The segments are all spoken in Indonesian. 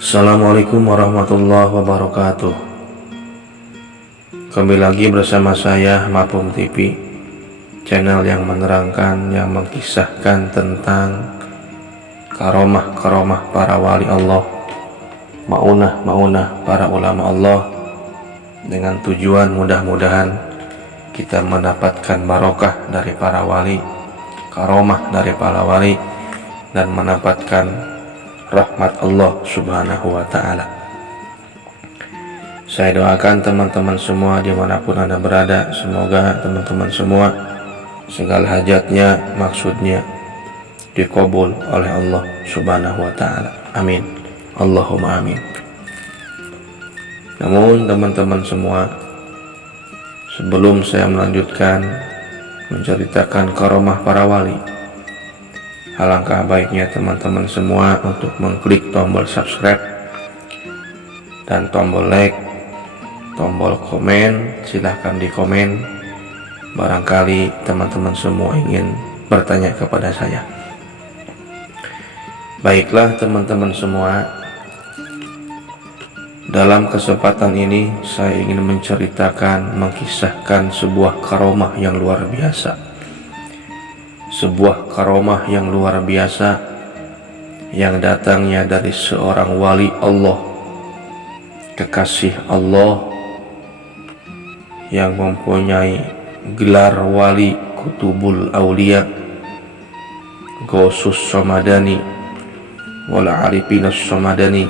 Assalamualaikum warahmatullahi wabarakatuh. Kembali lagi bersama saya Mapum TV, channel yang menerangkan, yang mengkisahkan tentang karomah-karomah para wali Allah, maunah-maunah para ulama Allah, dengan tujuan mudah-mudahan kita mendapatkan barokah dari para wali, karomah dari para wali, dan mendapatkan rahmat Allah subhanahu wa ta'ala. Saya doakan teman-teman semua dimanapun Anda berada, semoga teman-teman semua segala hajatnya, maksudnya dikabul oleh Allah subhanahu wa ta'ala. Amin, Allahumma amin. Namun teman-teman semua, sebelum saya melanjutkan menceritakan karomah para wali, alangkah baiknya teman-teman semua untuk mengklik tombol subscribe dan tombol like, tombol komen. Silahkan di komen, barangkali teman-teman semua ingin bertanya kepada saya. Baiklah teman-teman semua, dalam kesempatan ini saya ingin menceritakan, mengkisahkan sebuah karomah yang luar biasa. Sebuah karomah yang luar biasa yang datangnya dari seorang wali Allah, kekasih Allah, yang mempunyai gelar wali Kutubul Aulia, Gausus Samadani, wal Arifin Samadani,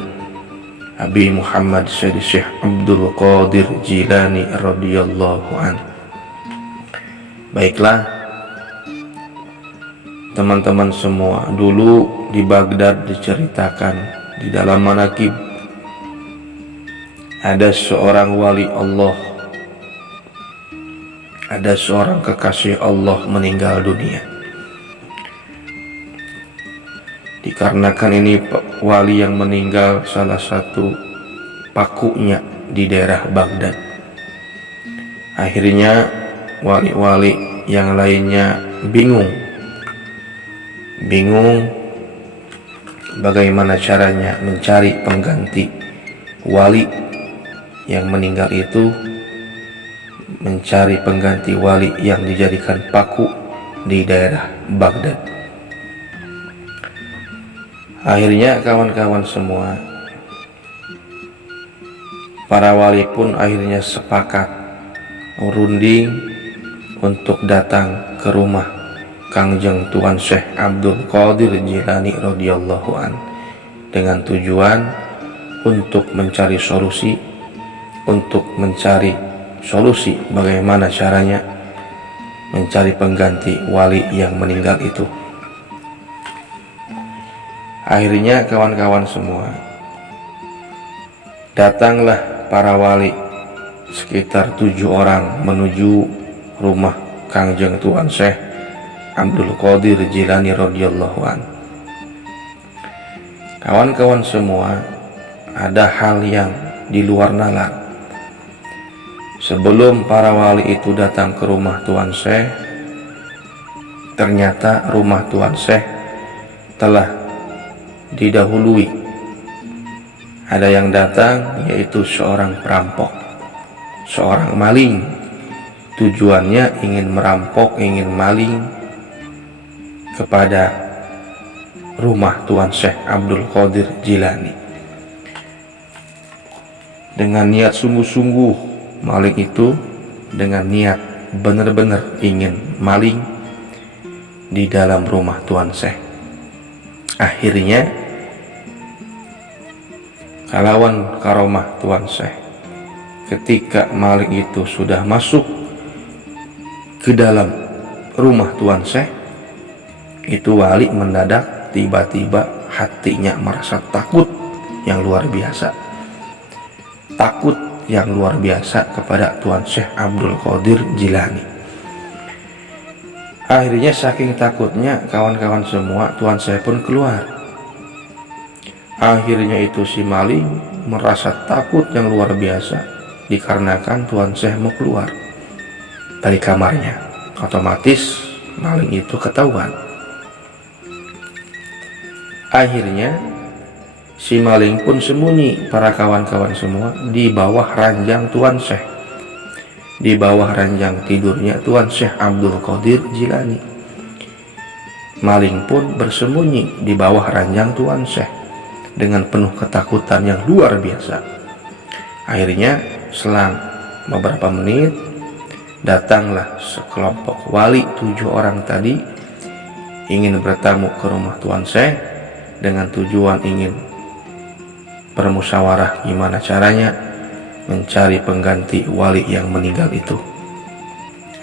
Abi Muhammad Sayyid Syekh Abdul Qadir Jilani radhiyallahu anhu. Baiklah teman-teman semua, dulu di Baghdad diceritakan di dalam manaqib, ada seorang wali Allah, ada seorang kekasih Allah meninggal dunia. Dikarenakan ini wali yang meninggal salah satu pakunya di daerah Baghdad, akhirnya wali-wali yang lainnya bingung bagaimana caranya mencari pengganti wali yang meninggal itu, mencari pengganti wali yang dijadikan paku di daerah Baghdad. Akhirnya kawan-kawan semua, para wali pun akhirnya sepakat merunding untuk datang ke rumah Kangjeng Tuan Syekh Abdul Qadir Jilani radhiyallahu an, dengan tujuan untuk mencari solusi, bagaimana caranya mencari pengganti wali yang meninggal itu. Akhirnya kawan-kawan semua, datanglah para wali sekitar 7 orang menuju rumah Kangjeng Tuan Syekh Abdul Qadir Jilani radhiyallahu an. Kawan-kawan semua, ada hal yang di luar nalar. Sebelum para wali itu datang ke rumah Tuan Syekh, ternyata rumah Tuan Syekh telah didahului. Ada yang datang, yaitu seorang perampok, seorang maling. Tujuannya ingin merampok, ingin maling kepada rumah Tuan Syekh Abdul Qadir Jilani. Dengan niat sungguh-sungguh, maling itu dengan niat benar-benar ingin maling di dalam rumah Tuan Syekh. Akhirnya kalawan karomah Tuan Syekh, ketika maling itu sudah masuk ke dalam rumah Tuan Syekh, itu wali mendadak tiba-tiba hatinya merasa takut yang luar biasa, takut yang luar biasa kepada Tuan Syekh Abdul Qadir Jilani. Akhirnya saking takutnya kawan-kawan semua, Tuan Syekh pun keluar. Akhirnya itu si maling merasa takut yang luar biasa, dikarenakan Tuan Syekh mau keluar dari kamarnya. Otomatis maling itu ketahuan. Akhirnya Si maling pun sembunyi, para kawan-kawan semua, di bawah ranjang Tuan Syekh, di bawah ranjang tidurnya Tuan Syekh Abdul Qadir Jilani. Maling pun bersembunyi di bawah ranjang Tuan Syekh dengan penuh ketakutan yang luar biasa. Akhirnya selang beberapa menit, datanglah sekelompok wali 7 orang tadi, ingin bertamu ke rumah Tuan Syekh dengan tujuan ingin bermusyawarah gimana caranya mencari pengganti wali yang meninggal itu.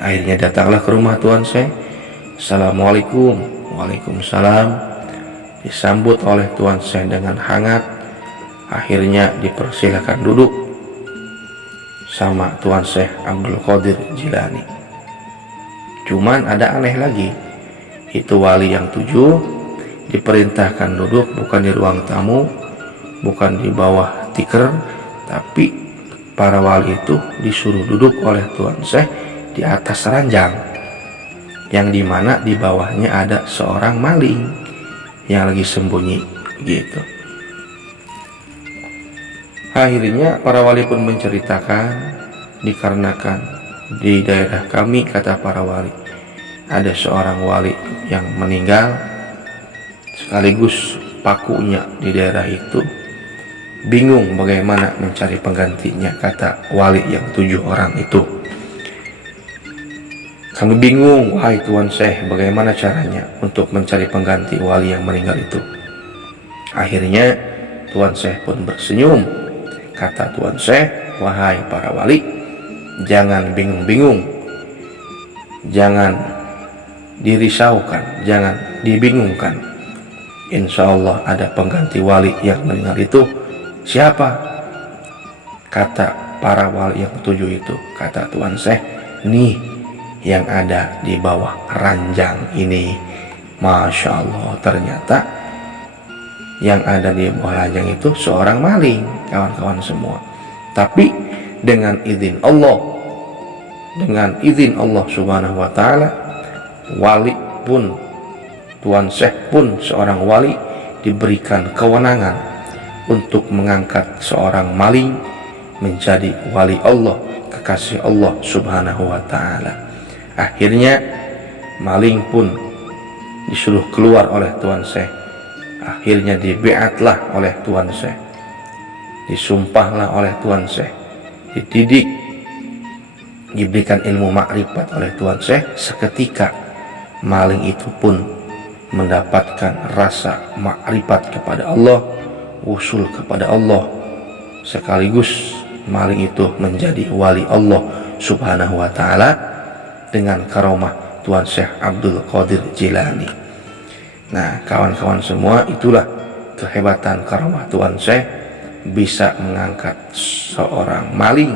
Akhirnya datanglah ke rumah Tuan Syekh. Assalamualaikum. Waalaikumsalam. Disambut oleh Tuan Syekh dengan hangat. Akhirnya dipersilakan duduk sama Tuan Syekh Abdul Qadir Jilani. Cuman ada aneh lagi, itu wali yang 7 diperintahkan duduk bukan di ruang tamu, bukan di bawah tikar, tapi para wali itu disuruh duduk oleh Tuan Syekh di atas ranjang, yang dimana di bawahnya ada seorang maling yang lagi sembunyi gitu. Akhirnya para wali pun menceritakan, dikarenakan di daerah kami, kata para wali, ada seorang wali yang meninggal, sekaligus pakunya di daerah itu, bingung bagaimana mencari penggantinya, kata wali yang 7 orang itu. Kami bingung, wahai Tuan Syekh, bagaimana caranya untuk mencari pengganti wali yang meninggal itu. Akhirnya Tuan Syekh pun bersenyum. Kata Tuan Syekh, wahai para wali, jangan bingung-bingung, jangan dirisaukan, jangan dibingungkan. Insya Allah ada pengganti wali yang meninggal itu. Siapa? Kata para wali yang 7 itu. Kata Tuan Syekh, nih yang ada di bawah ranjang ini. Masya Allah, ternyata yang ada di bawah ranjang itu seorang maling, kawan-kawan semua. Tapi dengan izin Allah, dengan izin Allah Subhanahu wa Ta'ala, wali pun, Tuan Syekh pun seorang wali, diberikan kewenangan untuk mengangkat seorang maling menjadi wali Allah, kekasih Allah Subhanahu wa Ta'ala. Akhirnya maling pun disuruh keluar oleh Tuan Syekh. Akhirnya dibeatlah oleh Tuan Syekh, disumpahlah oleh Tuan Syekh, dididik, diberikan ilmu makrifat oleh Tuan Syekh. Seketika maling itu pun mendapatkan rasa makrifat kepada Allah, usul kepada Allah, sekaligus maling itu menjadi wali Allah Subhanahu wa Ta'ala dengan karomah Tuan Syekh Abdul Qadir Jilani. Nah, kawan-kawan semua, itulah kehebatan karomah Tuan Syekh, bisa mengangkat seorang maling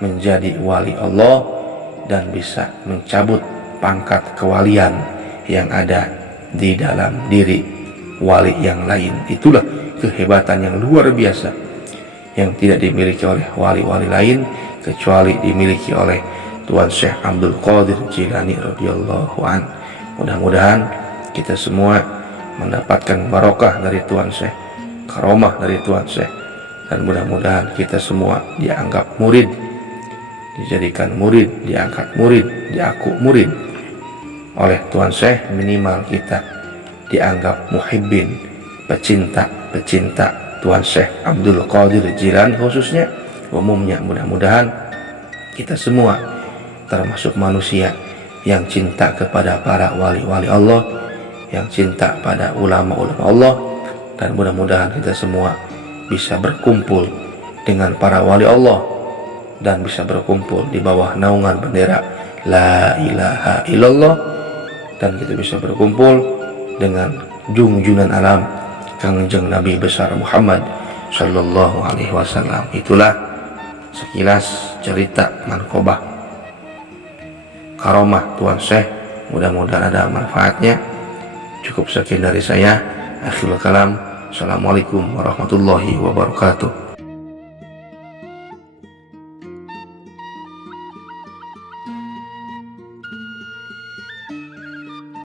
menjadi wali Allah dan bisa mencabut pangkat kewalian yang ada di dalam diri wali yang lain. Itulah kehebatan yang luar biasa yang tidak dimiliki oleh wali-wali lain kecuali dimiliki oleh Tuan Syekh Abdul Qadir Jilani radhiyallahu an. Mudah-mudahan kita semua mendapatkan barokah dari Tuan Syekh, karomah dari Tuan Syekh, dan mudah-mudahan kita semua dianggap murid, dijadikan murid, diangkat murid, diaku murid oleh Tuan Syekh. Minimal kita dianggap muhibbin, pecinta Tuan Syekh Abdul Qadir Jilani khususnya. Umumnya mudah-mudahan kita semua termasuk manusia yang cinta kepada para wali-wali Allah, yang cinta pada ulama-ulama Allah, dan mudah-mudahan kita semua bisa berkumpul dengan para wali Allah dan bisa berkumpul di bawah naungan bendera La ilaha illallah, dan kita bisa berkumpul dengan junjunan alam Kangjeng Nabi besar Muhammad sallallahu alaihi wasallam. Itulah sekilas cerita manqobah karomah Tuan Syekh. Mudah-mudahan ada manfaatnya. Cukup sekian dari saya. Akhirul kalam. Assalamualaikum warahmatullahi wabarakatuh.